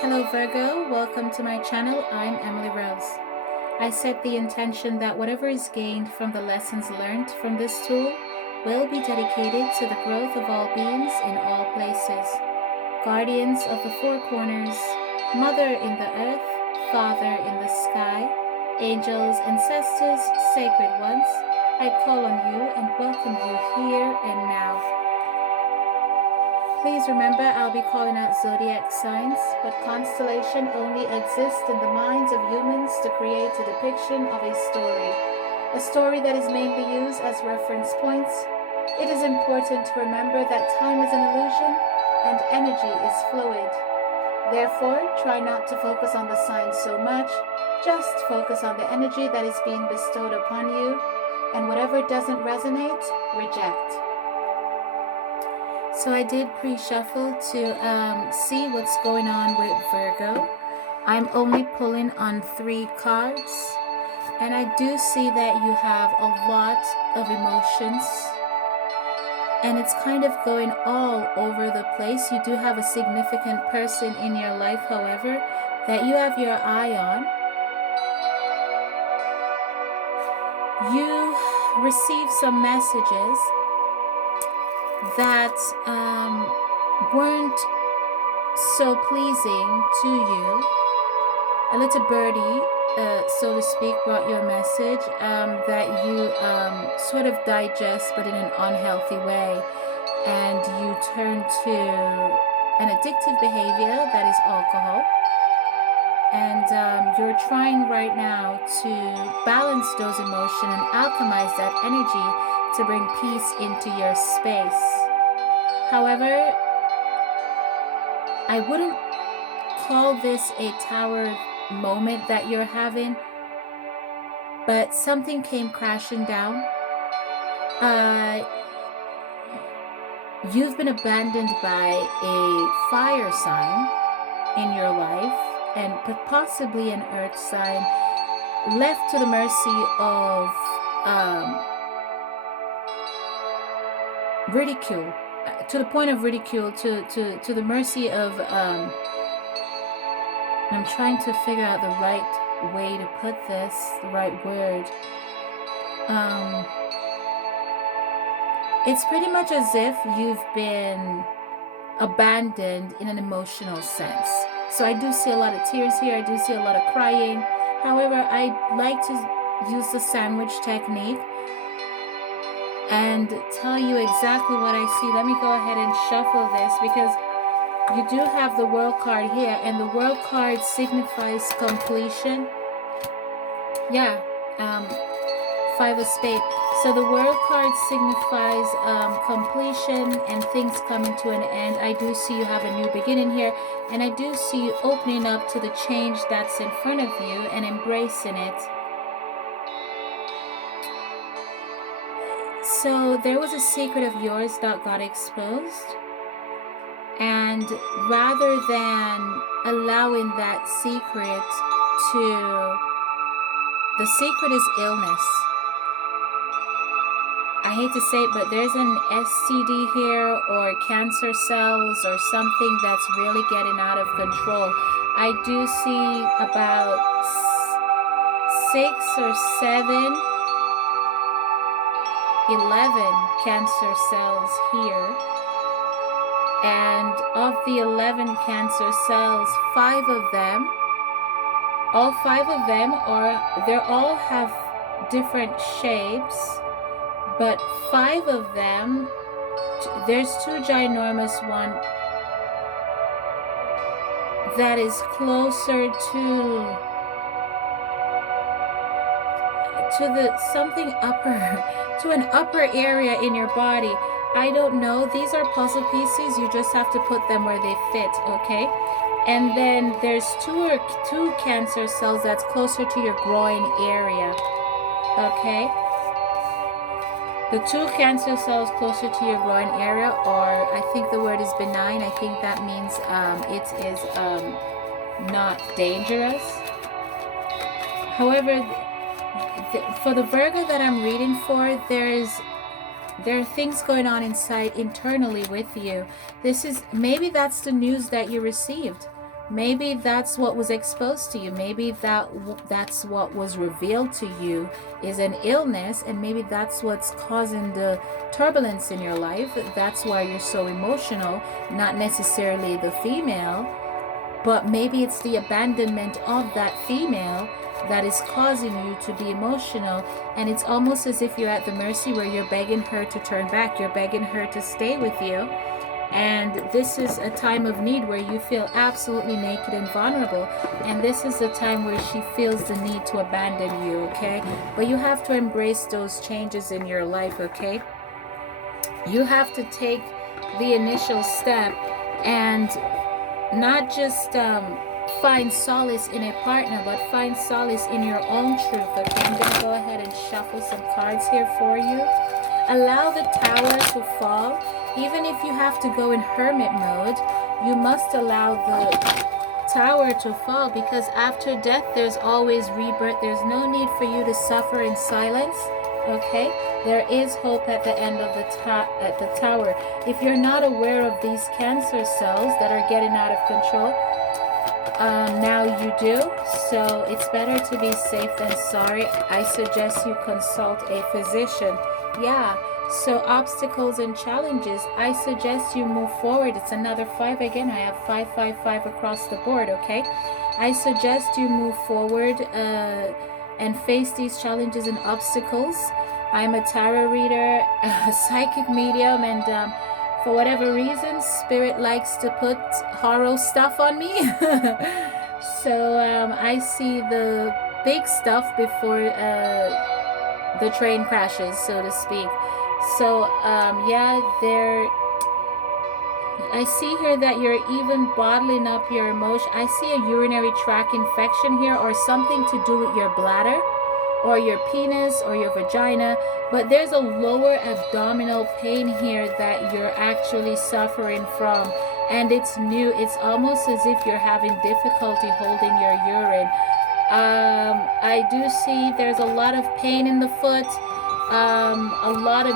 Hello Virgo, welcome to my channel. I'm Emily Rose. I set the intention that whatever is gained from the lessons learned from this tool will be dedicated to the growth of all beings in all places. Guardians of the four corners, Mother in the earth, Father in the sky, angels, ancestors, sacred ones, I call on you and welcome you here and now. Please remember, I'll be calling out zodiac signs, but constellation only exists in the minds of humans to create a depiction of a story that is mainly used as reference points. It is important to remember that time is an illusion and energy is fluid. Therefore, try not to focus on the signs so much, just focus on the energy that is being bestowed upon you, and whatever doesn't resonate, reject. So I did pre-shuffle to see what's going on with Virgo. I'm only pulling on 3 cards, and I do see that you have a lot of emotions, and it's kind of going all over the place. You do have a significant person in your life, however, that you have your eye on. You receive some messages that weren't so pleasing to you. A little birdie, so to speak, brought you a message that you sort of digest, but in an unhealthy way, and you turn to an addictive behavior that is alcohol. And you're trying right now to balance those emotions and alchemize that energy to bring peace into your space. However, I wouldn't call this a tower moment that you're having, but something came crashing down. You've been abandoned by a fire sign in your life, and possibly an earth sign, left to the mercy of ridicule, to the point of ridicule, to the mercy of I'm trying to figure out the right way to put this, the right word. It's pretty much as if you've been abandoned in an emotional sense. So I do see a lot of tears here. I do see a lot of crying. However, I like to use the sandwich technique and tell you exactly what I see. Let me go ahead and shuffle this, because you do have the World card here, and the World card signifies completion. Yeah, 5 of Spades. So the World card signifies completion and things coming to an end. I do see you have a new beginning here, and I do see you opening up to the change that's in front of you and embracing it. So there was a secret of yours that got exposed, and rather than allowing that secret to... The secret is illness. I hate to say it, but there's an STD here, or cancer cells, or something that's really getting out of control. I do see about 6 or 7, 11 cancer cells here. And of the 11 cancer cells, 5 of them, all 5 of them they all have different shapes, but 5 of them, there's 2 ginormous one that is closer to the something upper, to an upper area in your body. I don't know. These are puzzle pieces. You just have to put them where they fit, okay? And then there's two cancer cells that's closer to your groin area, okay? The 2 cancer cells closer to your groin area, or I think the word is benign. I think that means it is not dangerous. However, for the Virgo that I'm reading for, there are things going on inside internally with you. Maybe that's the news that you received. Maybe that's what was exposed to you. Maybe that's what was revealed to you is an illness, and maybe that's what's causing the turbulence in your life. That's why you're so emotional, not necessarily the female, but maybe it's the abandonment of that female that is causing you to be emotional. And it's almost as if you're at the mercy where you're begging her to turn back, you're begging her to stay with you. And this is a time of need where you feel absolutely naked and vulnerable. And this is the time where she feels the need to abandon you, okay? But you have to embrace those changes in your life, okay? You have to take the initial step and not just find solace in a partner, but find solace in your own truth, okay? I'm going to go ahead and shuffle some cards here for you. Allow the tower to fall. Even if you have to go in hermit mode, you must allow the tower to fall, because after death there's always rebirth. There's no need for you to suffer in silence, okay? There is hope at the end of the tower. If you're not aware of these cancer cells that are getting out of control, now you do. So it's better to be safe than sorry. I suggest you consult a physician. Yeah, so obstacles and challenges, I suggest you move forward. It's another 5 again. I have 555 across the board, okay? I suggest you move forward and face these challenges and obstacles. I'm a tarot reader, a psychic medium, and for whatever reason, Spirit likes to put horror stuff on me. So I see the big stuff before the train crashes, so to speak. So yeah, I see here that you're even bottling up your emotion. I see a urinary tract infection here, or something to do with your bladder or your penis or your vagina, but there's a lower abdominal pain here that you're actually suffering from, and it's new. It's almost as if you're having difficulty holding your urine. I do see there's a lot of pain in the foot.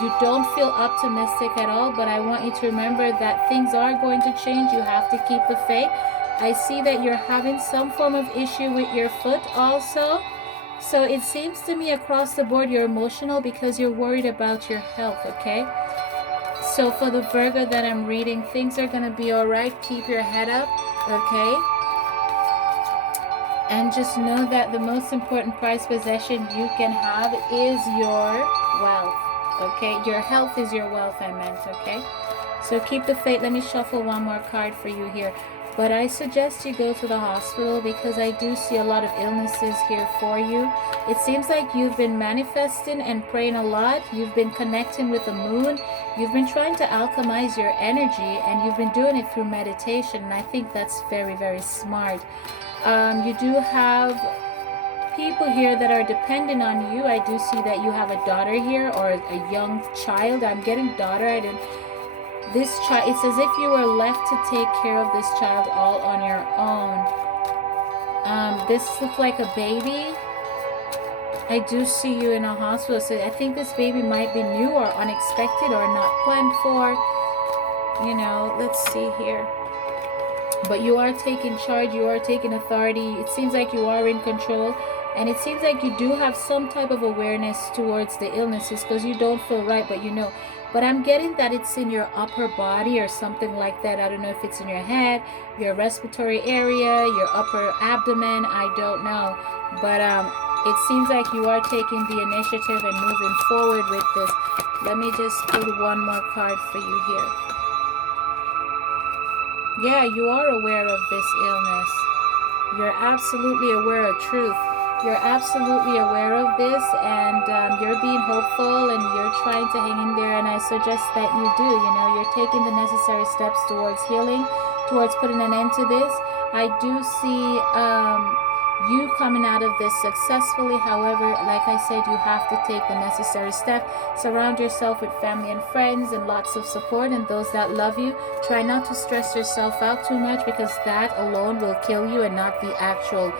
You don't feel optimistic at all, but I want you to remember that things are going to change. You have to keep the faith. I see that you're having some form of issue with your foot also. So it seems to me across the board you're emotional because you're worried about your health, okay? So for the Virgo that I'm reading, things are going to be all right. Keep your head up, okay? And just know that the most important prized possession you can have is your wealth, okay? Your health is your wealth, I meant, okay? So keep the faith. Let me shuffle one more card for you here. But I suggest you go to the hospital, because I do see a lot of illnesses here for you. It seems like you've been manifesting and praying a lot. You've been connecting with the moon. You've been trying to alchemize your energy, and you've been doing it through meditation. And I think that's very, very smart. You do have people here that are dependent on you. I do see that you have a daughter here, or a young child. I'm getting daughter. This child, it's as if you were left to take care of this child all on your own. This looks like a baby. I do see you in a hospital. So I think this baby might be new or unexpected or not planned for. You know, let's see here. But you are taking charge. You are taking authority. It seems like you are in control. And it seems like you do have some type of awareness towards the illnesses, because you don't feel right, but you know. But I'm getting that it's in your upper body or something like that. I don't know if it's in your head, your respiratory area, your upper abdomen. I don't know. But it seems like you are taking the initiative and moving forward with this. Let me just pull one more card for you here. Yeah, you are aware of this illness. You're absolutely aware of truth. You're absolutely aware of this, and you're being hopeful, and you're trying to hang in there, and I suggest that you do. You know, you're taking the necessary steps towards healing, towards putting an end to this. I do see you coming out of this successfully. However, like I said, you have to take the necessary step. Surround yourself with family and friends and lots of support and those that love you. Try not to stress yourself out too much, because that alone will kill you, and not the actual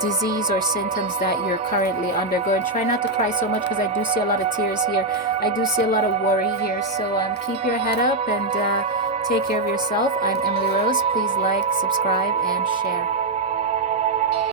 disease or symptoms that you're currently undergoing. Try not to cry so much, because I do see a lot of tears here. I do see a lot of worry here. So keep your head up and Take care of yourself. I'm Emily Rose. Please like, subscribe, and share.